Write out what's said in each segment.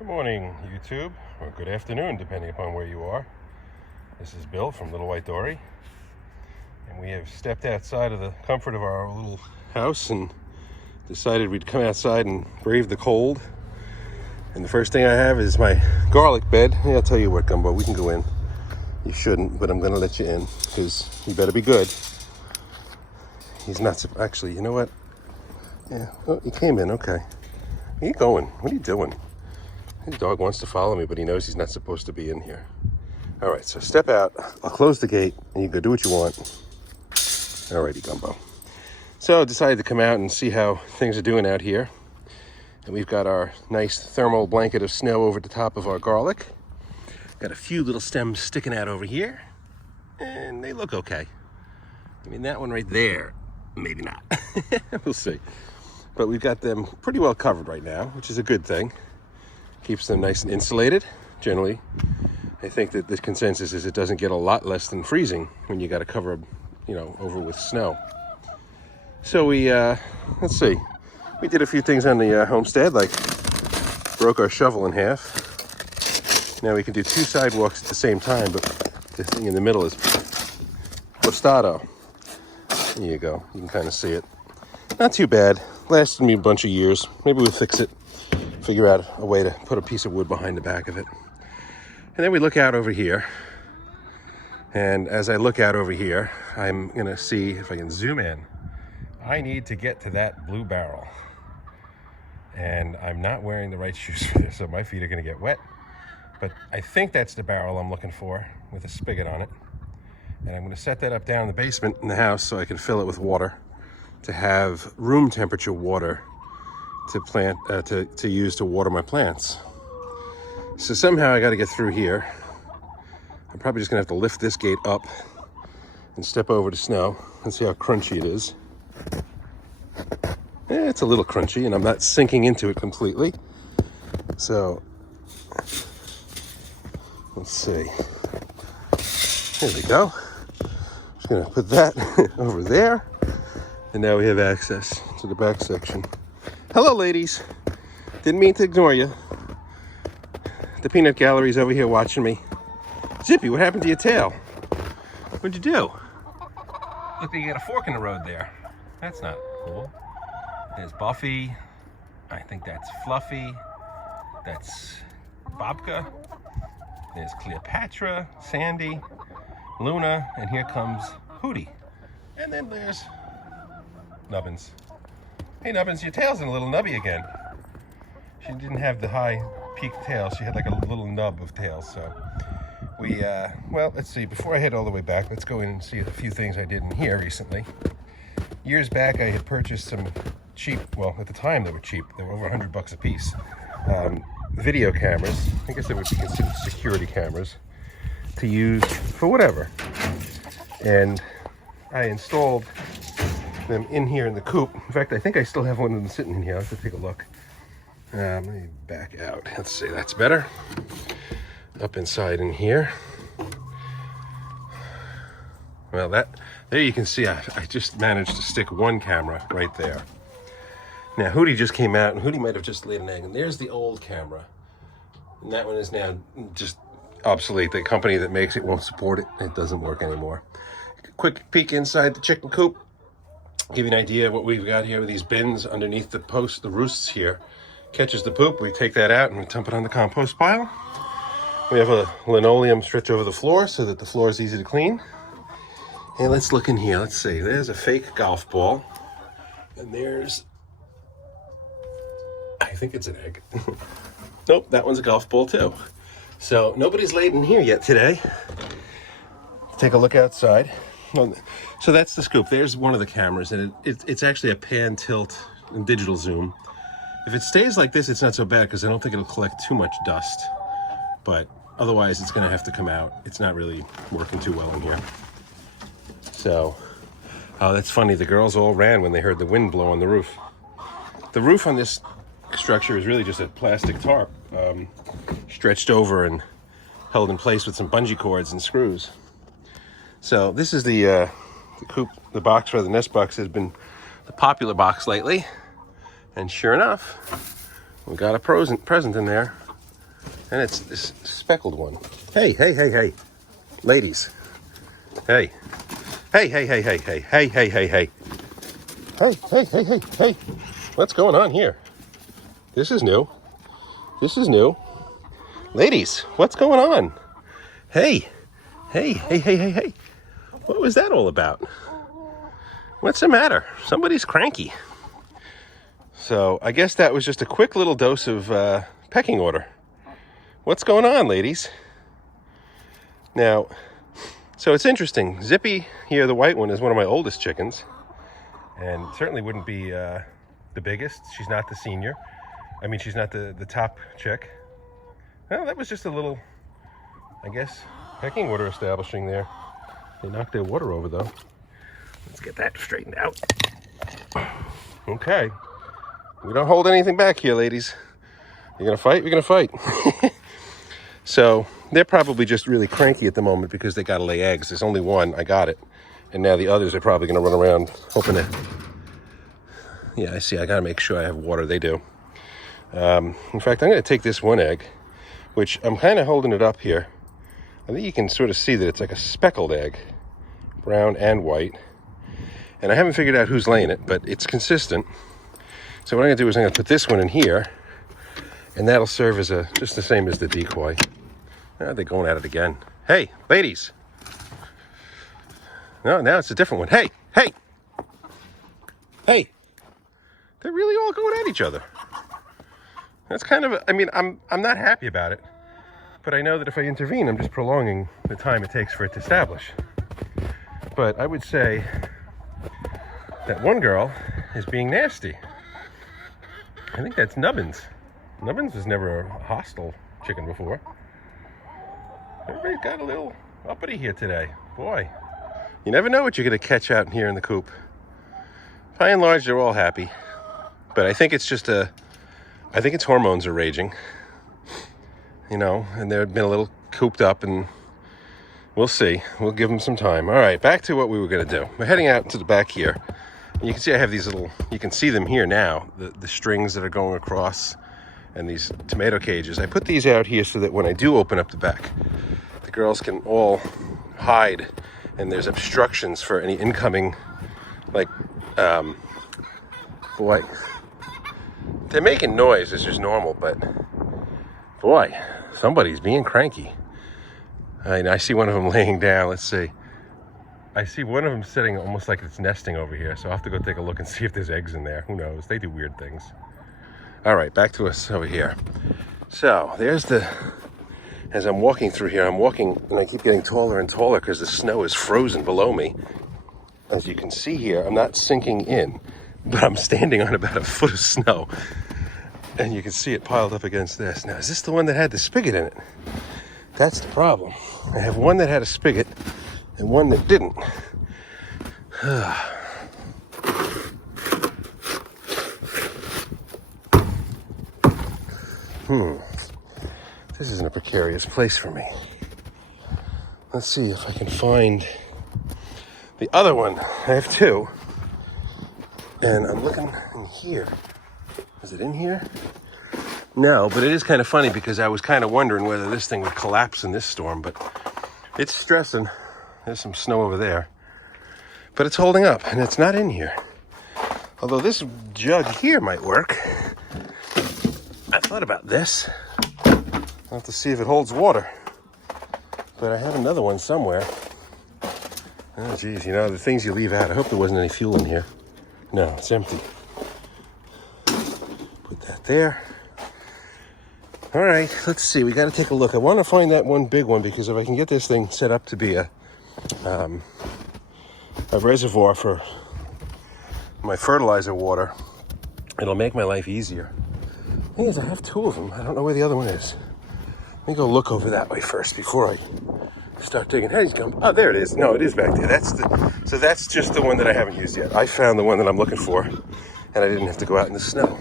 Good morning, YouTube, or good afternoon, depending upon where you are. This is Bill from Little White Dory, and we have stepped outside of the comfort of our little house and decided we'd come outside and brave the cold. And the first thing I have is my garlic bed. Yeah, I'll tell you what, Gumbo, we can go in. You shouldn't, but I'm going to let you in, because you better be good. He's not, actually, you know what? Yeah, oh, he came in, okay. Where are you going? What are you doing? His dog wants to follow me, but he knows he's not supposed to be in here. All right, so step out. I'll close the gate, and you go do what you want. All righty, Gumbo. So I decided to come out and see how things are doing out here. And we've got our nice thermal blanket of snow over the top of our garlic. Got a few little stems sticking out over here, and they look okay. I mean, that one right there, maybe not. We'll see. But we've got them pretty well covered right now, which is a good thing. Keeps them nice and insulated. Generally, I think that the consensus is it doesn't get a lot less than freezing when you got to cover, over with snow. So we, let's see, we did a few things on the homestead, like broke our shovel in half. Now we can do two sidewalks at the same time, but the thing in the middle is tostado. There you go, you can kind of see it. Not too bad, lasted me a bunch of years. Maybe we'll fix it. Figure out a way to put a piece of wood behind the back of it. And then we look out over here. And as I look out over here, I'm gonna see if I can zoom in. I need to get to that blue barrel. And I'm not wearing the right shoes for this, so my feet are gonna get wet. But I think that's the barrel I'm looking for with a spigot on it. And I'm gonna set that up down in the basement in the house so I can fill it with water to have room temperature water to use to water my plants. So somehow I got to get through here. I'm probably just gonna have to lift this gate up and step over the snow and see how crunchy it is. Yeah, it's a little crunchy, and I'm not sinking into it completely. So let's see. There we go. Just gonna put that over there, and now we have access to the back section. Hello, ladies. Didn't mean to ignore you. The peanut gallery's over here watching me. Zippy, what happened to your tail? What'd you do? Look, you got a fork in the road there. That's not cool. There's Buffy. I think that's Fluffy. That's Bobka. There's Cleopatra, Sandy, Luna, and here comes Hootie. And then there's Nubbins. Hey Nubbins, your tail's in a little nubby again. She didn't have the high peaked tail. She had like a little nub of tail. So we, well, let's see. Before I head all the way back, let's go in and see a few things I did in here recently. Years back, I had purchased some cheap, well, at the time they were cheap. They were over $100 a piece. Video cameras. I guess they would be considered security cameras to use for whatever. And I installed them in here in the coop. In fact, I think I still have one of them sitting in here. I'll have to take a look. Let me back out. Let's see, that's better. Up inside in here. Well, there you can see I just managed to stick one camera right there. Now, Hootie just came out, and Hootie might have just laid an egg. And there's the old camera. And that one is now just obsolete. The company that makes it won't support it. It doesn't work anymore. Quick peek inside the chicken coop. Give you an idea of what we've got here with these bins underneath the roosts here. Catches the poop, we take that out and we dump it on the compost pile. We have a linoleum stretch over the floor so that the floor is easy to clean. And let's look in here. Let's see. There's a fake golf ball. And there's, I think it's an egg. Nope, that one's a golf ball too. So nobody's laid in here yet today. Take a look outside. So that's the scoop. There's one of the cameras, and it's actually a pan tilt and digital zoom. If it stays like this, it's not so bad because I don't think it'll collect too much dust. But otherwise, it's going to have to come out. It's not really working too well in here. So, oh, that's funny. The girls all ran when they heard the wind blow on the roof. The roof on this structure is really just a plastic tarp stretched over and held in place with some bungee cords and screws. So this is the coop, the box, or the nest box has been the popular box lately. And sure enough, we got a present in there. And it's this speckled one. Hey, hey, hey, hey. Ladies. Hey. Hey, hey, hey, hey, hey, hey, hey, hey, hey. Hey, hey, hey, hey, hey. What's going on here? This is new. This is new. Ladies, what's going on? Hey. Hey, hey, hey, hey, hey. What was that all about? What's the matter? Somebody's cranky. So I guess that was just a quick little dose of pecking order. What's going on, ladies? Now, so it's interesting. Zippy here, the white one, is one of my oldest chickens. And certainly wouldn't be the biggest. She's not the senior. I mean, she's not the top chick. Well, that was just a little, I guess, pecking order establishing there. They knocked their water over, though. Let's get that straightened out. Okay. We don't hold anything back here, ladies. You're going to fight? We're going to fight. So they're probably just really cranky at the moment because they got to lay eggs. There's only one. I got it. And now the others are probably going to run around hoping to... Yeah, I see. I got to make sure I have water. They do. In fact, I'm going to take this one egg, which I'm kind of holding it up here. I think you can sort of see that it's like a speckled egg, brown and white. And I haven't figured out who's laying it, but it's consistent. So what I'm going to do is I'm going to put this one in here, and that'll serve as just the same as the decoy. Now they're going at it again. Hey, ladies. No, now it's a different one. Hey, hey. Hey. They're really all going at each other. That's kind of, I mean, I'm not happy about it, but I know that if I intervene, I'm just prolonging the time it takes for it to establish. But I would say that one girl is being nasty. I think that's Nubbins. Nubbins was never a hostile chicken before. Everybody's got a little uppity here today. Boy, you never know what you're going to catch out here in the coop. By and large, they're all happy. But I think it's just I think its hormones are raging. You know, and they've been a little cooped up, and we'll see. We'll give them some time. All right, back to what we were going to do. We're heading out to the back here. And you can see I have these little, you can see them here now, the strings that are going across, and these tomato cages. I put these out here so that when I do open up the back, the girls can all hide, and there's obstructions for any incoming, like, boy, they're making noise, this is normal, but boy, somebody's being cranky. I see one of them laying down. Let's see. I see one of them sitting almost like it's nesting over here, so I'll have to go take a look and see if there's eggs in there. Who knows? They do weird things. All right, back to us over here. So there's as I'm walking through here, I'm walking and I keep getting taller and taller because the snow is frozen below me. As you can see here, I'm not sinking in, but I'm standing on about a foot of snow. And you can see it piled up against this. Now, is this the one that had the spigot in it? That's the problem. I have one that had a spigot and one that didn't. This isn't a precarious place for me. Let's see if I can find the other one. I have two. And I'm looking in here. Is it in here? No, but it is kind of funny because I was kind of wondering whether this thing would collapse in this storm, but it's stressing. There's some snow over there. But it's holding up, and it's not in here. Although this jug here might work. I thought about this. I'll have to see if it holds water. But I have another one somewhere. Oh, geez, you know, the things you leave out. I hope there wasn't any fuel in here. No, it's empty. Put that there. All right, let's see. We got to take a look. I want to find that one big one because if I can get this thing set up to be a reservoir for my fertilizer water, it'll make my life easier. The thing is, I have two of them. I don't know where the other one is. Let me go look over that way first before I start digging. How he's come? Oh, there it is. No, it is back there. So that's just the one that I haven't used yet. I found the one that I'm looking for, and I didn't have to go out in the snow.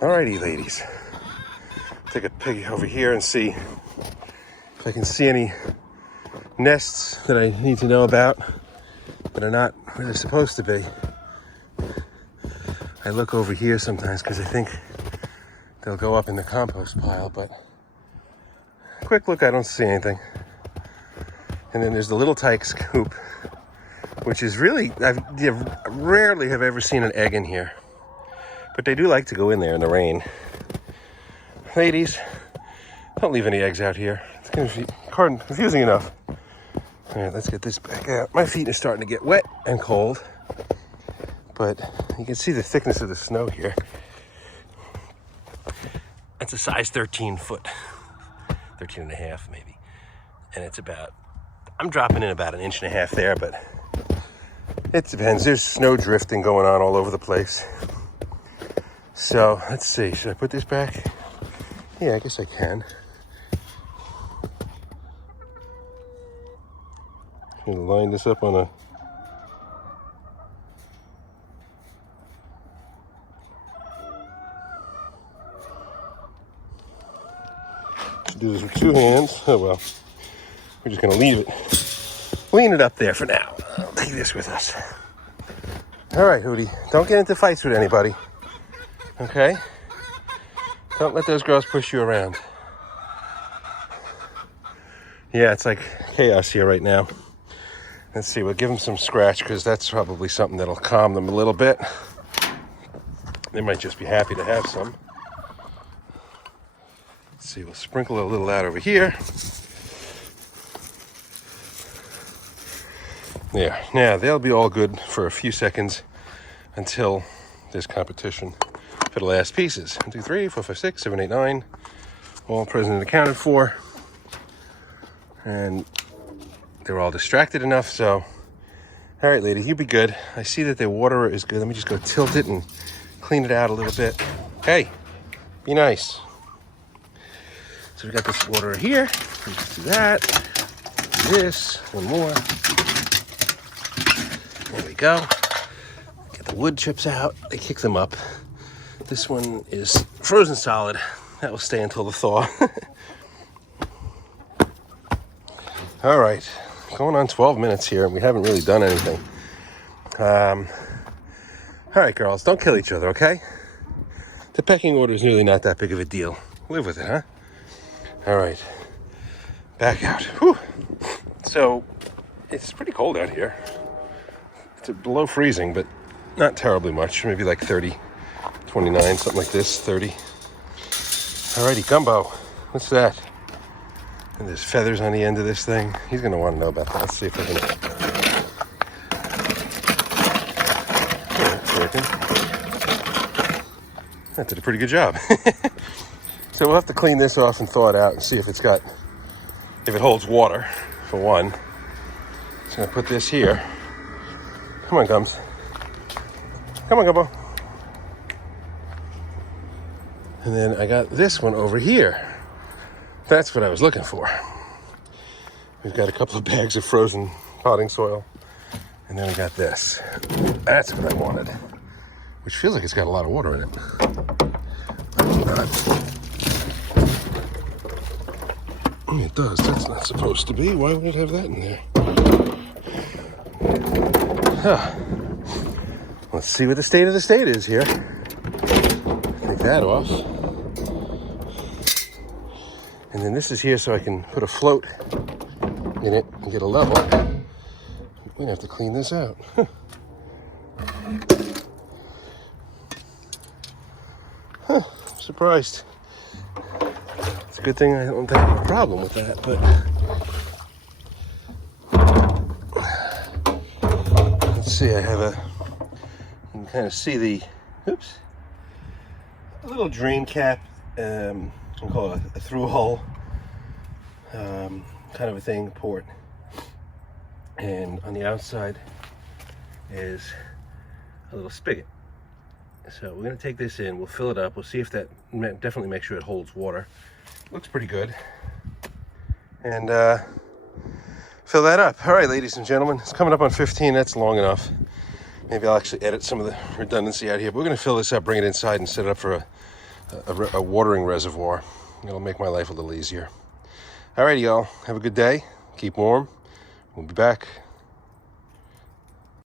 Alrighty, ladies. Take a peek over here and see if I can see any nests that I need to know about that are not where they're supposed to be. I look over here sometimes because I think they'll go up in the compost pile, but quick look, I don't see anything. And then there's the little tyke's coop, which is really, I rarely have ever seen an egg in here. But they do like to go in there in the rain. Ladies, don't leave any eggs out here. It's confusing enough. All right, let's get this back out. My feet are starting to get wet and cold, but you can see the thickness of the snow here. That's a size 13 foot, 13 and a half maybe. And it's about, I'm dropping in about 1.5 inches there, but it depends. There's snow drifting going on all over the place. So let's see, should I put this back? Yeah, I guess I can. I'm gonna line this up on a do this with 2 hands. Oh well, we're just gonna lean it up there for now. I'll take this with us. All right, Hootie, don't get into fights with anybody, okay? Don't let those girls push you around. Yeah, it's like chaos here right now. Let's see, we'll give them some scratch because that's probably something that'll calm them a little bit. They might just be happy to have some. Let's see, we'll sprinkle a little out over here. There, now they'll be all good for a few seconds until there's competition for the last pieces. 1, 2, 3, 4, 5, 6, 7, 8, 9. All present and accounted for. And they're all distracted enough, so. All right, lady, you be good. I see that the water is good. Let me just go tilt it and clean it out a little bit. Hey, be nice. So we got this water here. Let's do that. Do this. One more. There we go. Get the wood chips out. They kick them up. This one is frozen solid. That will stay until the thaw. All right. Going on 12 minutes here, and we haven't really done anything. All right, girls, don't kill each other, okay? The pecking order is really not that big of a deal. Live with it, huh? All right, back out. Whew. So, it's pretty cold out here. It's below freezing, but not terribly much. Maybe like 30, 29, something like this, 30. All righty, gumbo. What's that? And there's feathers on the end of this thing. He's going to want to know about that. Let's see if I can. That's working. That did a pretty good job. So we'll have to clean this off and thaw it out and see if it holds water, for one. So I'm going to put this here. Come on, Gums. Come on, Gumbo. And then I got this one over here. That's what I was looking for. We've got a couple of bags of frozen potting soil. And then we got this. That's what I wanted. Which feels like it's got a lot of water in it. It does. That's not supposed to be. Why would it have that in there? Huh. Let's see what the state of the state is here. Take that off. And then this is here so I can put a float in it and get a level. We're gonna have to clean this out. Huh, I'm surprised. It's a good thing I don't have a problem with that, but let's see, I have you can kind of see the, a little drain cap, I'll call it a through hole kind of a thing, port. And on the outside is a little spigot. So we're going to take this in, we'll fill it up, we'll see if that, definitely make sure it holds water. Looks pretty good. And fill that up. All right, ladies and gentlemen, it's coming up on 15, that's long enough. Maybe I'll actually edit some of the redundancy out here, but we're going to fill this up, bring it inside and set it up for a watering reservoir. It'll make my life a little easier. All righty, y'all. Have a good day. Keep warm. We'll be back.